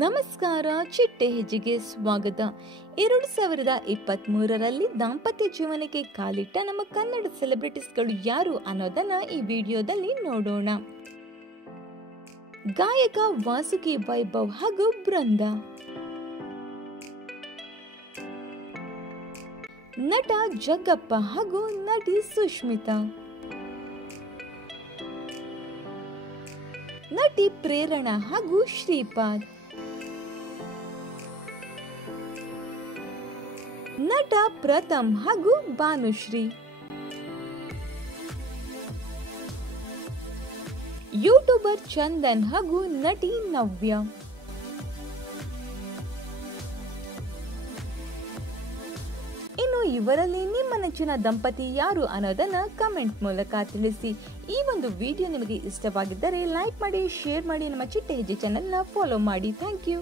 ನಮಸ್ಕಾರ, ಚಿಟ್ಟೆ ಹೆಜ್ಜೆಗೆ ಸ್ವಾಗತ. 2023ರಲ್ಲಿ ದಾಂಪತ್ಯ ಜೀವನಕ್ಕೆ ಕಾಲಿಟ್ಟ ನಮ್ಮ ಕನ್ನಡ ಸೆಲೆಬ್ರಿಟೀಸ್ಗಳು ಯಾರು ಅನ್ನೋದನ್ನ ಈ ವಿಡಿಯೋದಲ್ಲಿ ನೋಡೋಣ. ಗಾಯಕ ವಾಸುಕಿ ವೈಭವ್ ಹಾಗೂ ಬೃಂದ, ನಟ ಜಗ್ಗಪ್ಪ ಹಾಗೂ ನಟಿ ಸುಷ್ಮಿತಾ, ನಟಿ ಪ್ರೇರಣಾ ಹಾಗೂ ಶ್ರೀಪಾದ್, ನಟ ಪ್ರಥಮ್ ಹಾಗೂ ಭಾನುಶ್ರೀ, ಯೂಟ್ಯೂಬರ್ ಚಂದನ್ ಹಾಗೂ ನಟಿ ನವ್ಯ. ಇನ್ನು ಇವರಲ್ಲಿ ನಿಮ್ಮ ನೆಚ್ಚಿನ ದಂಪತಿ ಯಾರು ಅನ್ನೋದನ್ನ ಕಮೆಂಟ್ ಮೂಲಕ ತಿಳಿಸಿ. ಈ ಒಂದು ವಿಡಿಯೋ ನಿಮಗೆ ಇಷ್ಟವಾಗಿದ್ದರೆ ಲೈಕ್ ಮಾಡಿ, ಶೇರ್ ಮಾಡಿ, ನಮ್ಮ ಚಿಟ್ಟೆ ಹೆಜ್ಜೆ ಚಾನೆಲ್ನ ಫಾಲೋ ಮಾಡಿ. Thank you.